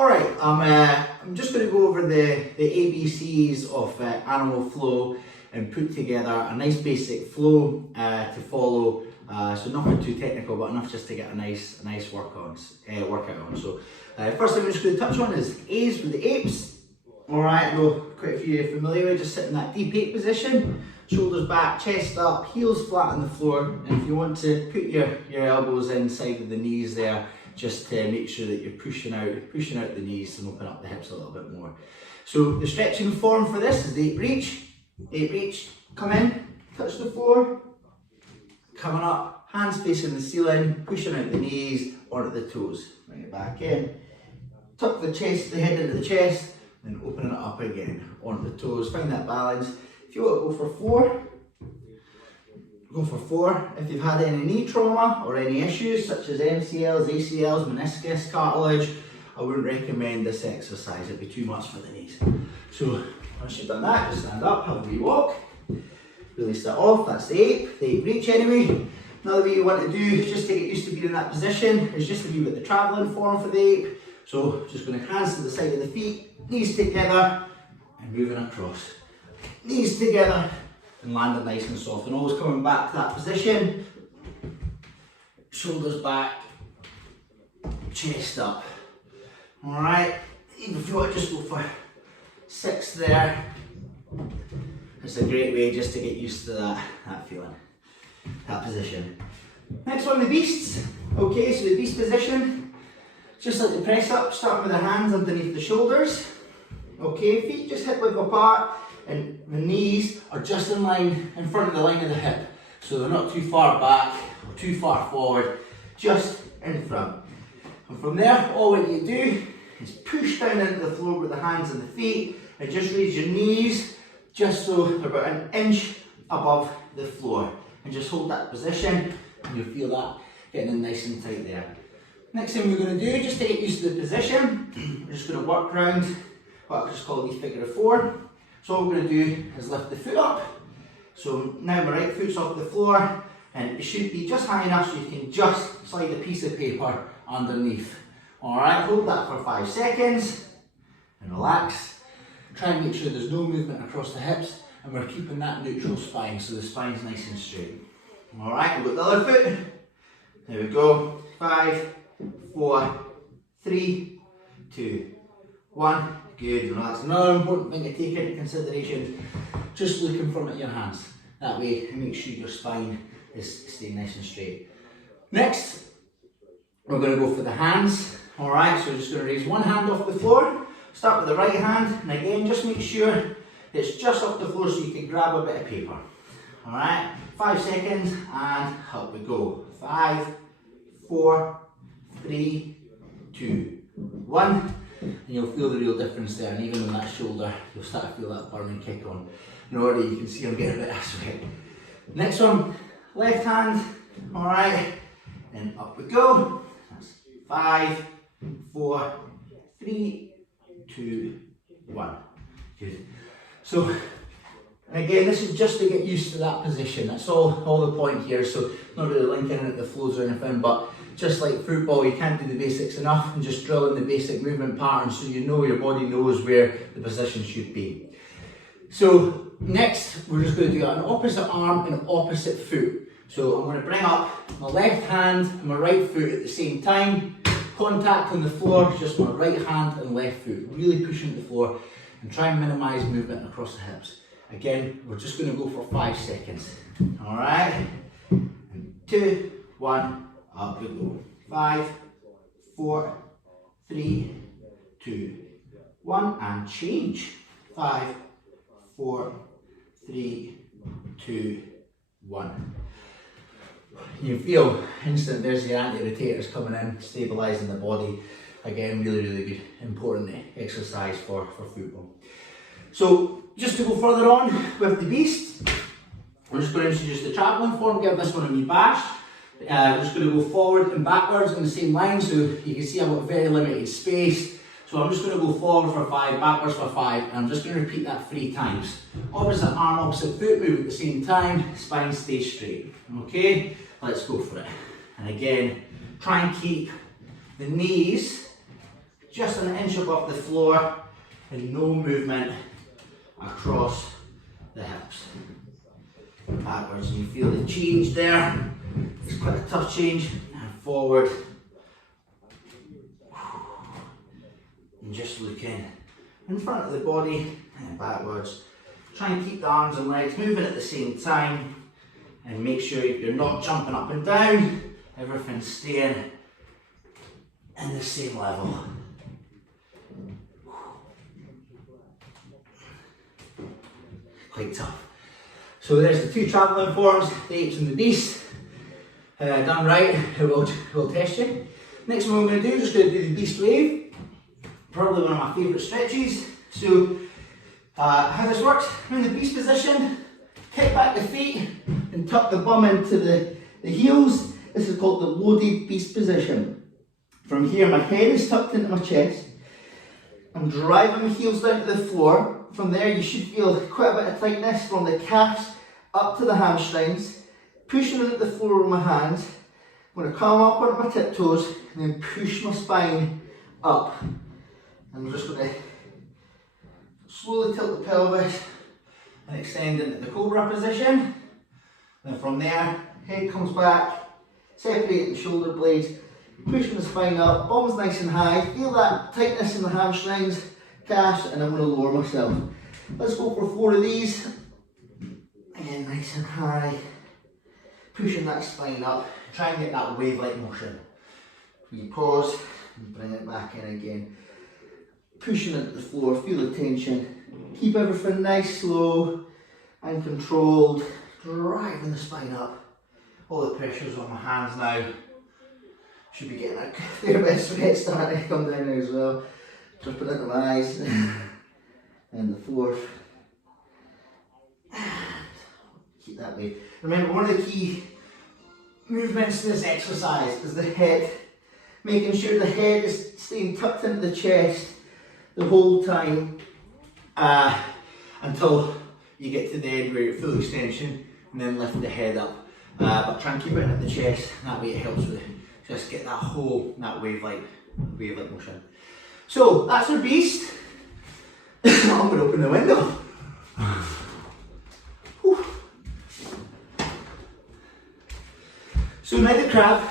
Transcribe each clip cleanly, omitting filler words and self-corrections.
Alright, I'm just going to go over the ABCs of animal flow and put together a nice basic flow to follow. So nothing too technical, but enough just to get a nice workout on. So first thing I'm just going to touch on is A's with the apes. Alright, well, quite a few are familiar with just sitting in that deep ape position. Shoulders back, chest up, heels flat on the floor. And if you want to put your elbows inside of the knees there, just to make sure that you're pushing out the knees and open up the hips a little bit more. So the stretching form for this is the ape reach, come in, touch the floor, coming up, hands facing the ceiling, pushing out the knees onto the toes. Bring it back in, tuck the head into the chest, then opening it up again onto the toes. Find that balance. If you want to go for 4, go for 4. If you've had any knee trauma or any issues such as MCLs, ACLs, meniscus, cartilage, I wouldn't recommend this exercise. It'd be too much for the knees. So once you've done that, just stand up, have a wee walk. Release that off. That's the ape reach anyway. Another way you want to do, just to get used to being in that position, is just to be with the travelling form for the ape. So just going to hands to the side of the feet, knees together, and moving across. Knees together, and landing nice and soft. And always coming back to that position. Shoulders back, chest up. Alright, even if you want to just go for 6 there, it's a great way just to get used to that feeling, that position. Next one, the beasts. Okay, so the beast position, just like the press up, starting with the hands underneath the shoulders. Okay, feet just hip width apart, and the knees are just in line, in front of the line of the hip. So they're not too far back or too far forward, just in front. And from there, all what you do is push down into the floor with the hands and the feet, and just raise your knees just so they're about an inch above the floor. And just hold that position, and you'll feel that getting in nice and tight there. Next thing we're going to do, just to get used to the position, we're just going to work around what I just call the figure of 4. So all we're going to do is lift the foot up. So now my right foot's off the floor, and it should be just high enough so you can just slide a piece of paper underneath. Alright, hold that for 5 seconds and relax. Try and make sure there's no movement across the hips, and we're keeping that neutral spine so the spine's nice and straight. Alright, we've got the other foot. There we go. 5, 4, 3, 2, 1. Good. Now that's another important thing to take into consideration. Just look in front of your hands. That way, make sure your spine is staying nice and straight. Next, we're going to go for the hands. Alright, so we're just going to raise one hand off the floor. Start with the right hand, and again, just make sure it's just off the floor so you can grab a bit of paper. Alright, 5 seconds, and up we go. 5, 4, 3, 2, 1. And you'll feel the real difference there, and even on that shoulder, you'll start to feel that burning kick on. And already you can see I'm getting a bit of sweat. Next one, left hand, alright, and up we go. That's 5, 4, 3, 2, 1. Good. So, and again, this is just to get used to that position. That's all the point here. So, not really linking in at the flows or anything, but just like football, you can't do the basics enough, and just drill in the basic movement patterns so you know your body knows where the position should be. So next, we're just going to do an opposite arm and opposite foot. So I'm going to bring up my left hand and my right foot at the same time. Contact on the floor, just my right hand and left foot. Really pushing the floor and try and minimise movement across the hips. Again, we're just going to go for 5 seconds. Alright? 2, 1. Up we go. 5, 4, 3, 2, 1, and change. 5, 4, 3, 2, 1. You feel instant, there's the anti-rotators coming in, stabilising the body. Again, really good, important exercise for football. So, just to go further on with the beast, we're just going to introduce the travelling form, give this one a wee bash. We're just going to go forward and backwards in the same line, so you can see I've got very limited space. So I'm just going to go forward for 5, backwards for 5, and I'm just going to repeat that 3 times. Opposite arm, opposite foot, move at the same time, spine stays straight. Okay, let's go for it. And again, try and keep the knees just an inch above the floor and no movement across the hips. Backwards, and you feel the change there. It's quite a tough change. And forward. And just looking in front of the body and backwards. Try and keep the arms and legs moving at the same time. And make sure you're not jumping up and down. Everything's staying in the same level. Quite tough. So there's the two travelling forms, the apes and the beast. Done right, we'll test you. Next one we're going to do, just going to do the beast wave. Probably one of my favourite stretches. So how this works, I'm in the beast position, kick back the feet and tuck the bum into the heels. This is called the loaded beast position. From here my head is tucked into my chest. I'm driving my heels down to the floor. From there you should feel quite a bit of tightness from the calves up to the hamstrings. Pushing into the floor with my hands. I'm going to come up onto my tiptoes and then push my spine up. I'm just going to slowly tilt the pelvis and extend into the cobra position. Then from there, head comes back, separating the shoulder blades, pushing the spine up, bum's nice and high. Feel that tightness in the hamstrings, calves, and I'm going to lower myself. Let's go for 4 of these. Again, nice and high. Pushing that spine up. Try and get that wave-like motion. We pause and bring it back in again. Pushing into the floor, feel the tension. Keep everything nice, slow and controlled. Driving the spine up. All the pressure's on my hands now. Should be getting a fair bit of sweat starting to come down there as well. Dripping into my eyes. And the fourth. Keep that way. Remember, one of the key movements to this exercise is the head. Making sure the head is staying tucked into the chest the whole time until you get to the end where you're full extension, and then lift the head up. But try and keep it at the chest, and that way it helps with just get that wave-like motion. So that's our beast. I'm going to open the window. So now the crab,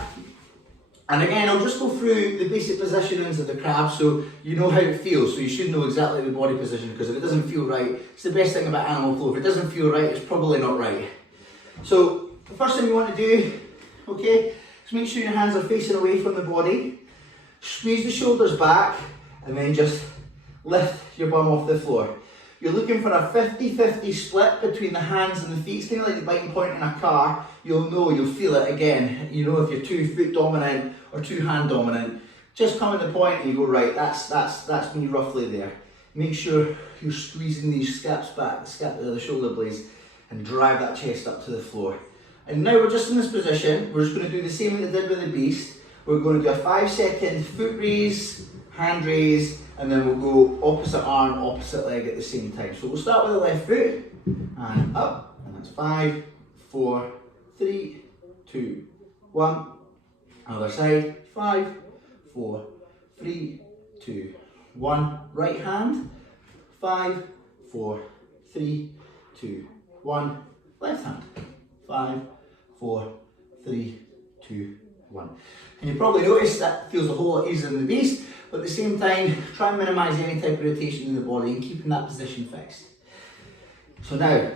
and again I'll just go through the basic positionings of the crab so you know how it feels, so you should know exactly the body position, because if it doesn't feel right, it's the best thing about animal flow. If it doesn't feel right, it's probably not right. So the first thing you want to do, okay, is make sure your hands are facing away from the body, squeeze the shoulders back, and then just lift your bum off the floor. You're looking for a 50-50 split between the hands and the feet. It's kind of like the biting point in a car. You'll feel it again. You know if you're too foot dominant or too hand dominant. Just come to the point and you go, right, that's me roughly there. Make sure you're squeezing these scaps back, the shoulder blades, and drive that chest up to the floor. And now we're just in this position. We're just going to do the same that we did with the beast. We're going to do a 5-second foot raise, hand raise, and then we'll go opposite arm, opposite leg at the same time. So we'll start with the left foot, and up, and that's 5, 4, 3, 2, 1. Other side, 5, 4, 3, 2, 1. Right hand, 5, 4, 3, 2, 1. Left hand, 5, 4, 3, 2, 1. And you probably noticed that feels a whole lot easier than the beast, but at the same time, try and minimise any type of rotation in the body and keeping that position fixed. So now,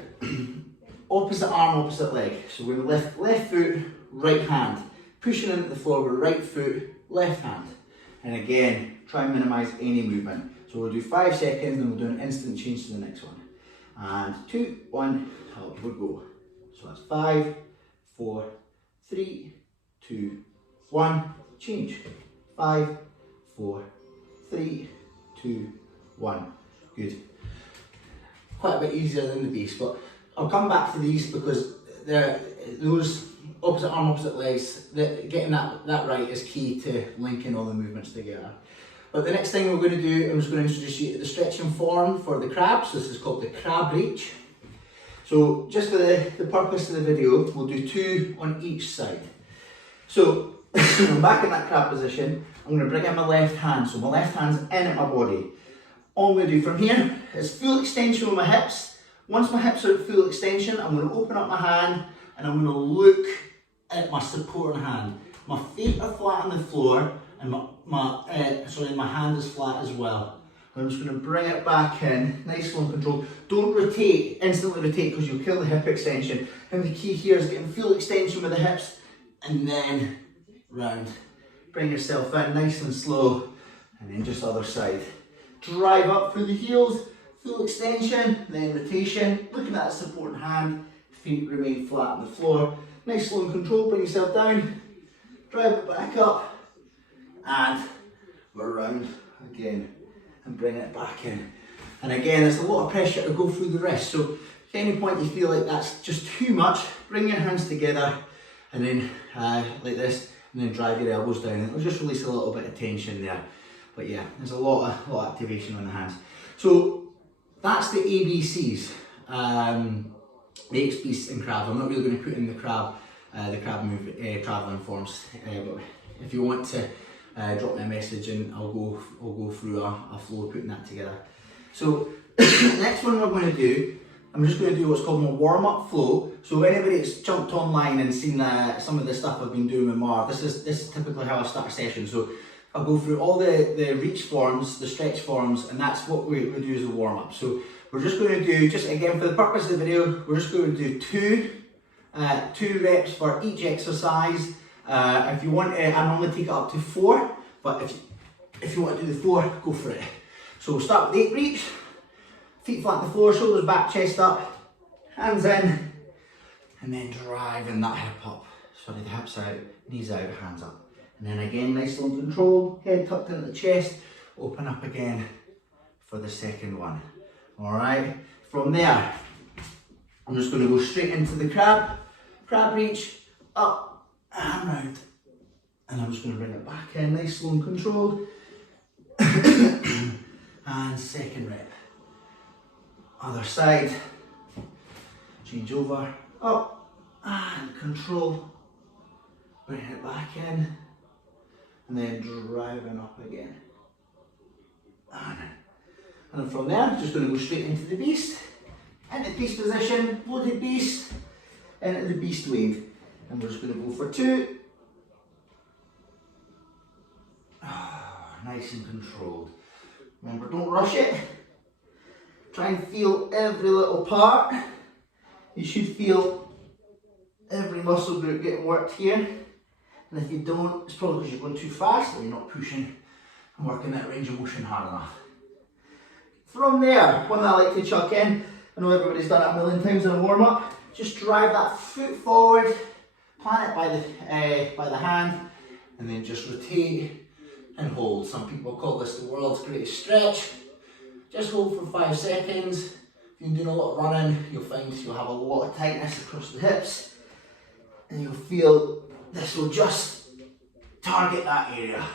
opposite arm, opposite leg. So we're going to lift left foot, right hand. Pushing into the floor with right foot, left hand. And again, try and minimise any movement. So we'll do 5 seconds and we'll do an instant change to the next one. And 2, 1, up we go. So that's 5, 4, 3, 2, 1, change. 5, 4, 3, 2, 1. Good. Quite a bit easier than the beast, but I'll come back to these because those opposite arm, opposite legs, getting that right is key to linking all the movements together. But the next thing we're going to do, I'm just going to introduce you to the stretching form for the crab. So this is called the crab reach. So just for the purpose of the video, we'll do 2 on each side. So I'm back in that crab position. I'm going to bring in my left hand. So my left hand's in at my body. All I'm going to do from here is full extension with my hips. Once my hips are at full extension, I'm going to open up my hand and I'm going to look at my supporting hand. My feet are flat on the floor and my hand is flat as well. I'm just going to bring it back in, nice slow and controlled. Don't rotate, instantly rotate because you'll kill the hip extension. And the key here is getting full extension with the hips and then round. Bring yourself in nice and slow and then just other side. Drive up through the heels, full extension, then rotation, looking at the supporting hand, feet remain flat on the floor. Nice slow and controlled, bring yourself down, drive it back up and we're round again. And bring it back in. And again, there's a lot of pressure to go through the wrist. So if at any point you feel like that's just too much, bring your hands together and then like this, and then drive your elbows down. And it'll just release a little bit of tension there. But yeah, there's a lot of activation on the hands. So that's the ABCs, apes, beasts, and crabs. I'm not really going to put in the crab move, traveling forms. But if you want to drop me a message and I'll go through a flow putting that together. So next one we're going to do, I'm just going to do what's called my warm-up flow. So if anybody that's jumped online and seen some of the stuff I've been doing with Marv, this is typically how I start a session. So I'll go through all the reach forms, the stretch forms, and that's what we do as a warm-up. So we're just going to do, just again for the purpose of the video, we're just going to do two reps for each exercise. If you want, I normally take it up to 4, but if you want to do the 4, go for it. So we'll start with 8 reach, feet flat on the floor, shoulders back, chest up, hands in, and then driving that hip up. Sorry, the hips out, knees out, hands up. And then again, nice and controlled, head tucked into the chest, open up again for the second one. All right, from there, I'm just going to go straight into the crab reach, up, and round, and I'm just going to bring it back in, nice, slow and controlled. And second rep, other side, change over, up and control, bring it back in, and then driving up again. And then from there, I'm just going to go straight into the beast, into beast position, loaded beast, into the beast wave. And we're just going to go for 2. Nice and controlled. Remember, don't rush it. Try and feel every little part. You should feel every muscle group getting worked here. And if you don't, it's probably because you're going too fast or you're not pushing and working that range of motion hard enough. From there, one that I like to chuck in, I know everybody's done it a million times in a warm-up, just drive that foot forward, plant it by the hand, and then just rotate and hold. Some people call this the world's greatest stretch. Just hold for 5 seconds. If you're doing a lot of running, you'll find you'll have a lot of tightness across the hips, and you'll feel this will just target that area.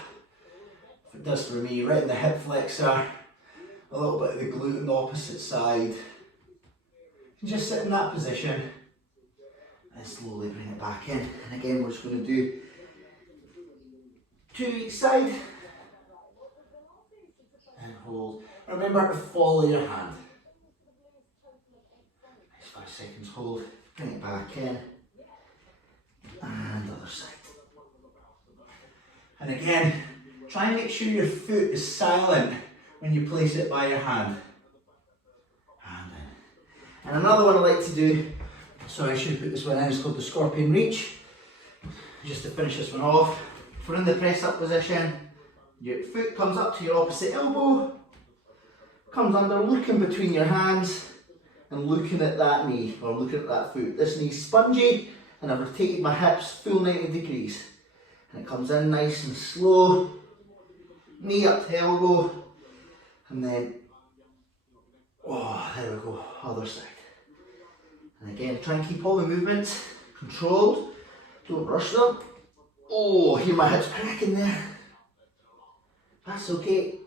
If it does for me, right in the hip flexor, a little bit of the glute on the opposite side. And just sit in that position and slowly bring it back in. And again, we're just going to do 2 each side and hold. Remember to follow your hand. Nice 5 seconds hold, bring it back in, and other side. And again, try and make sure your foot is silent when you place it by your hand. And another one I like to do, sorry I should put this one in, it's called the scorpion reach. Just to finish this one off, if we're in the press up position, your foot comes up to your opposite elbow, comes under, looking between your hands and looking at that knee or looking at that foot. This knee's spongy and I've rotated my hips full 90 degrees. And it comes in nice and slow, knee up to elbow, and then, oh, there we go, other side. And again, try and keep all the movements controlled, don't rush them. Oh, hear my hips cracking there. That's okay.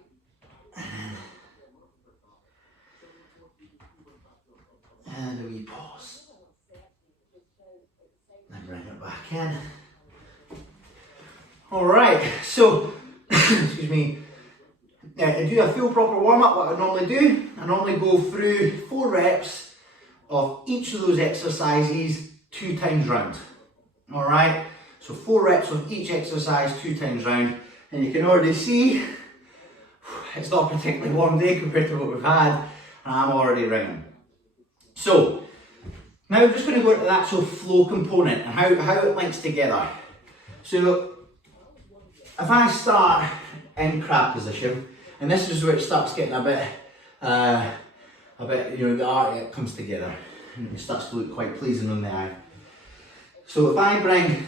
And a wee pause. Then bring it back in. All right, so, excuse me, to do a full proper warm-up, what I normally do, I normally go through 4 reps of each of those exercises 2 times round. All right, so 4 reps of each exercise 2 times round, and you can already see it's not a particularly warm day compared to what we've had, and I'm already ringing. So, now we're just going to go into the actual flow component and how it links together. So, if I start in crab position, and this is where it starts getting a bit, you know, the art comes together, and it starts to look quite pleasing on the eye. So if I bring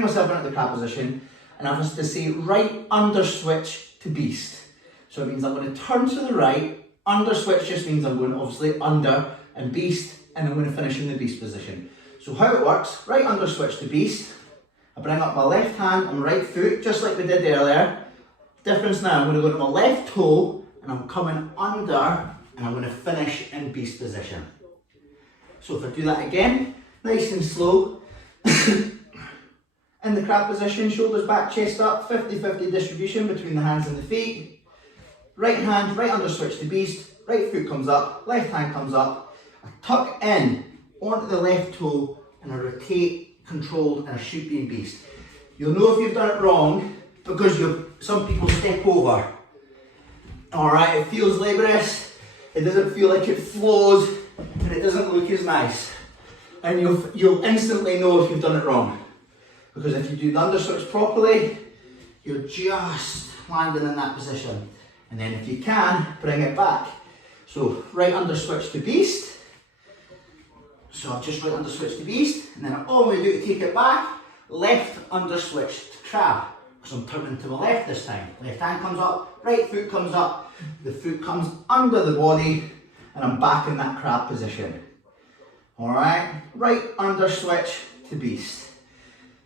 myself into the crab position, and I was to say right under switch to beast. So it means I'm going to turn to the right, under switch just means I'm going obviously under and beast, and I'm going to finish in the beast position. So how it works, right under switch to beast, I bring up my left hand and right foot, just like we did earlier. Difference now, I'm going to go to my left toe, and I'm coming under, and I'm going to finish in beast position. So if I do that again, nice and slow, in the crab position, shoulders back, chest up, 50-50 distribution between the hands and the feet. Right hand, right under switch to beast, right foot comes up, left hand comes up, I tuck in onto the left toe, and I rotate, controlled, and I shoot being beast. You'll know if you've done it wrong, because some people step over. Alright, it feels laborious, it doesn't feel like it flows, and it doesn't look as nice. And you'll instantly know if you've done it wrong. Because if you do the under switch properly, you're just landing in that position. And then if you can, bring it back. So right under switch to beast. So I've just right under switch to beast, and then all we do to take it back, left under switch to crab. So I'm turning to my left this time. Left hand comes up, right foot comes up, the foot comes under the body, and I'm back in that crab position. Alright, right under switch to beast.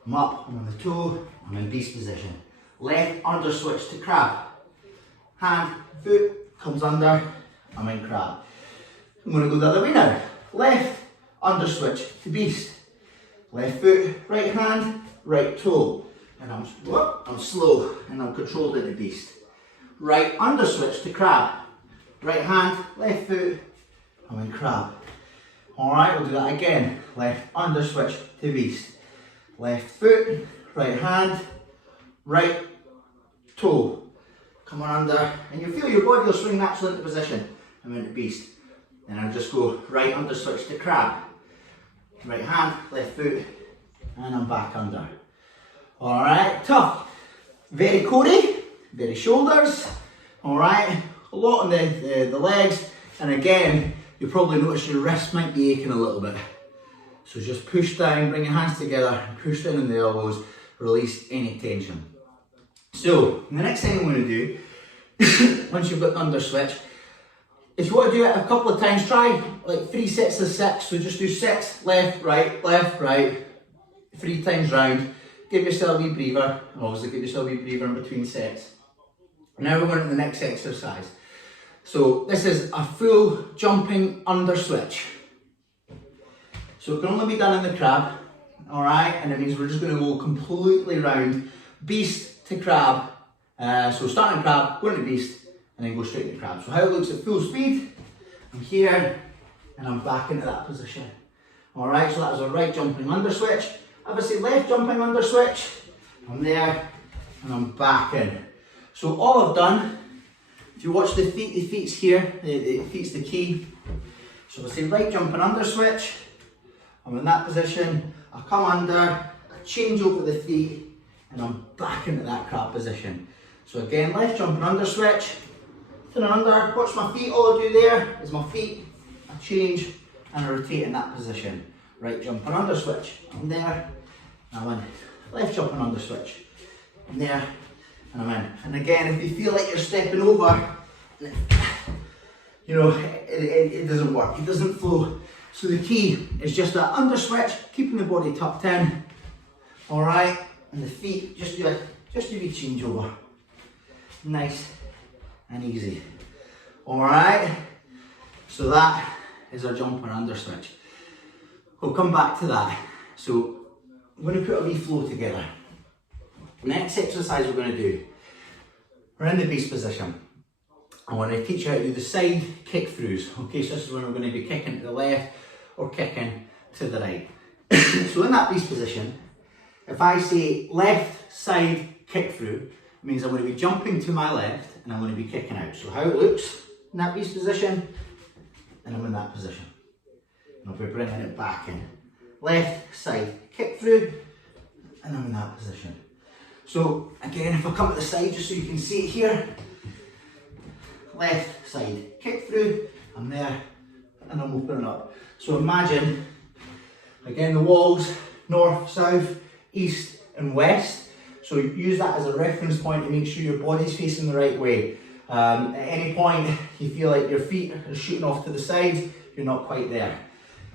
I'm up, I'm on the toe, I'm in beast position. Left under switch to crab. Hand, foot comes under, I'm in crab. I'm going to go the other way now. Left under switch to beast. Left foot, right hand, right toe. And I'm slow and I'm controlled into beast. Right under switch to crab. Right hand, left foot, I'm in crab. Alright, we'll do that again. Left under switch to beast. Left foot, right hand, right toe. Come on under, and you feel your body will swing naturally into position. I'm into beast. Then I'll just go right under switch to crab. Right hand, left foot, and I'm back under. Alright, tough. Very corey, very shoulders. Alright, a lot on the legs, and again, you'll probably notice your wrists might be aching a little bit. So just push down, bring your hands together, push down on the elbows, release any tension. So, the next thing I'm going to do, once you've got the under switch, if you want to do it a couple of times, try like 3 sets of 6. So just do 6, left, right, 3 times round. Give yourself a wee breather, obviously give yourself a wee breather in between sets. Now we're going to the next exercise. So this is a full jumping under switch. So it can only be done in the crab, alright, and it means we're just going to go completely round, beast to crab. So starting crab, going to beast, and then go straight to crab. So how it looks at full speed, I'm here, and I'm back into that position. Alright, so that was a right jumping under switch. Obviously left jumping under switch, I'm there, and I'm back in. So all I've done, if you watch the feet's here, the feet's the key. So I say right jumping under switch, I'm in that position, I come under, I change over the feet, and I'm back into that crab position. So again, left jumping under switch, turn under, watch my feet, all I do there is my feet, I change, and I rotate in that position. Right jumping under switch, I'm there, and I'm in. Left jumping under switch, I'm there, and I'm in. And again, if you feel like you're stepping over, you know, it doesn't work, it doesn't flow. So the key is just that under switch, keeping the body tucked in, alright, and the feet, just do a changeover. Nice and easy. Alright, so that is our jump and under switch. We'll come back to that. So I'm going to put a wee flow together. Next exercise we're going to do, we're in the beast position. I want to teach you how to do the side kick throughs. Okay, so this is when we're going to be kicking to the left or kicking to the right. So in that beast position, if I say left side kick through, it means I'm going to be jumping to my left and I'm going to be kicking out. So how it looks in that beast position, and I'm in that position. And I'll be bringing it back in. Left side kick through, and I'm in that position. So again, if I come to the side just so you can see it here, left side kick through, I'm there, and I'm opening up. So imagine, again, the walls, north, south, east and west. So use that as a reference point to make sure your body's facing the right way. At any point you feel like your feet are shooting off to the side, you're not quite there.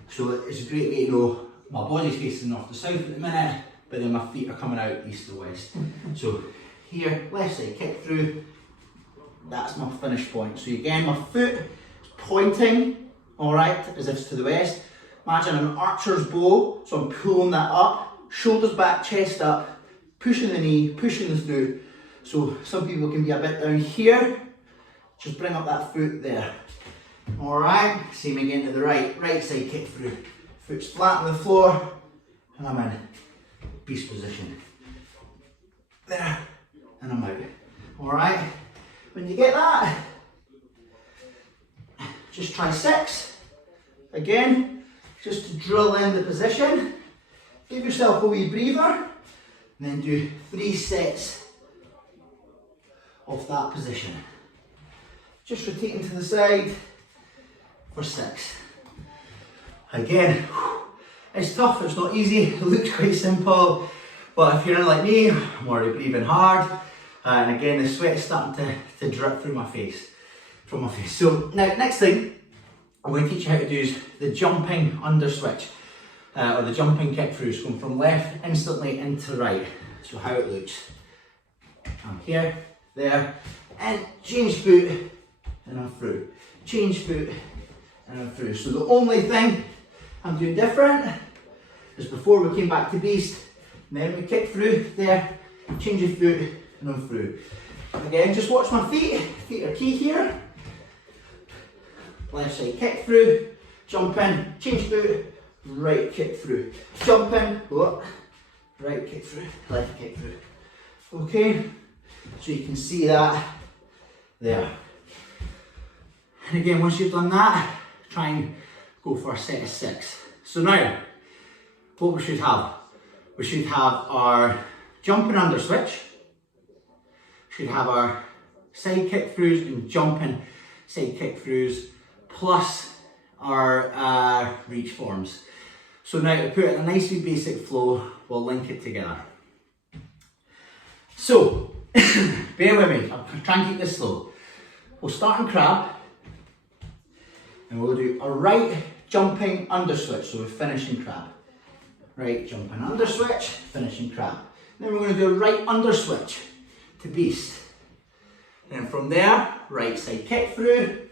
So it's a great way to know my body's facing north to south at the minute, but then my feet are coming out east to west. So here, left side kick through, that's my finish point. So again, my foot is pointing, all right, as if it's to the west. Imagine an archer's bow, so I'm pulling that up, shoulders back, chest up, pushing the knee, pushing the foot. So some people can be a bit down here, just bring up that foot there. All right, same again to the right, right side kick through. Foot's flat on the floor, and I'm in beast position. There, and I'm out. All right, when you get that, just try 6. Again, just to drill in the position. Give yourself a wee breather, and then do 3 sets of that position. Just rotating to the side for 6. Again, it's tough, it's not easy, it looks quite simple, but if you're in like me, I'm already breathing hard, and again the sweat is starting to drip through my face, from my face. So now, next thing I'm going to teach you how to do is the jumping under switch, or the jumping kick throughs, going from left instantly into right. So how it looks, I'm here, there, and change foot, and I'm through. Change foot, and I'm through. So the only thing I'm doing different is before we came back to beast, and then we kick through, there, change your foot, and I'm through. Again, just watch my feet. Feet are key here. Left side kick through, jump in, change foot, right kick through. Jump in, go up, right kick through, left kick through. Okay, so you can see that there. And again, once you've done that, try and go for a set of 6. So now, what we should have our jumping under switch, should have our side kick throughs and jumping side kick throughs, plus our reach forms. So now to put it in a nice wee basic flow, we'll link it together. So, bear with me, I'll try and keep this slow. We'll start in crab, and we'll do a right jumping under switch, so we're finishing crab. Right jumping under switch, finishing crab. Then we're going to do a right under switch to beast. Then from there, right side kick through,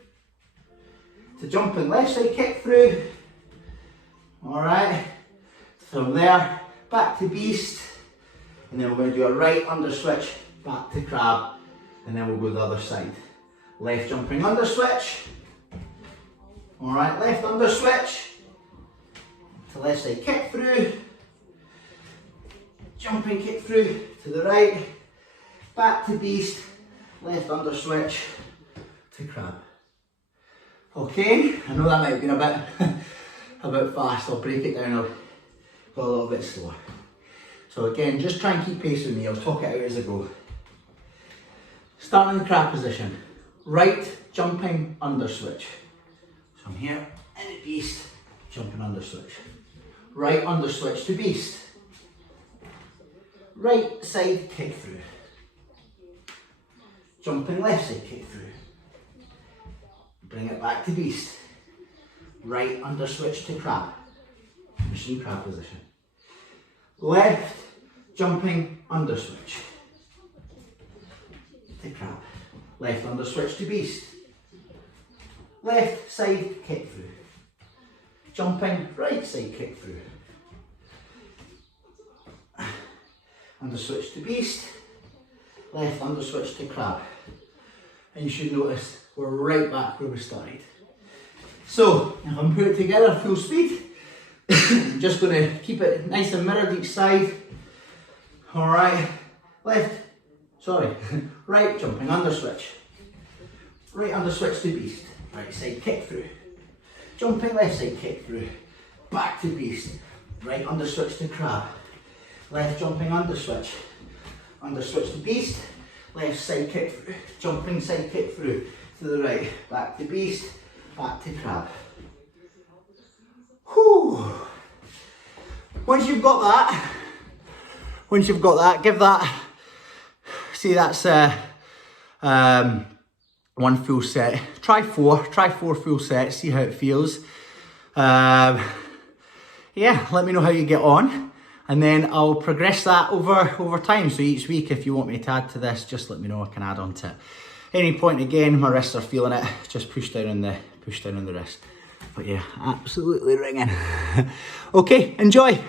to jumping left side kick through. Alright, from there, back to beast, and then we're going to do a right under switch, back to crab, and then we'll go the other side. Left jumping under switch, alright, left under switch, to left side kick through, jumping kick through to the right, back to beast, left under switch to crab. Okay, I know that might have been a bit fast, I'll break it down, I'll go a little bit slower. So again, just try and keep pace with me, I'll talk it out as I go. Starting in the crab position, right jumping under switch. So I'm here in the beast, jumping under switch. Right under switch to beast. Right side kick through. Jumping left side kick through. Bring it back to beast. Right under switch to crab. Finishing crab position. Left jumping under switch to crab. Left under switch to beast. Left side kick through. Jumping right side kick through. under switch to beast, left under switch to crab. And you should notice we're right back where we started. So, if I'm putting it together full speed, I'm just going to keep it nice and mirrored each side. Alright, right jumping under switch. Right under switch to beast. Right side kick through. Jumping left side kick through. Back to beast. Right under switch to crab. Left jumping under switch. Under switch to beast. Left side kick through. Jumping side kick through. To the right. Back to beast. Back to crab. Whew. Once you've got that, give that, see that's one full set. Try four full sets, see how it feels. Yeah, let me know how you get on, and then I'll progress that over time. So each week, if you want me to add to this, just let me know, I can add on to it. Any point again, my wrists are feeling it, just push down on the wrist. But yeah, absolutely ringing. Okay, enjoy.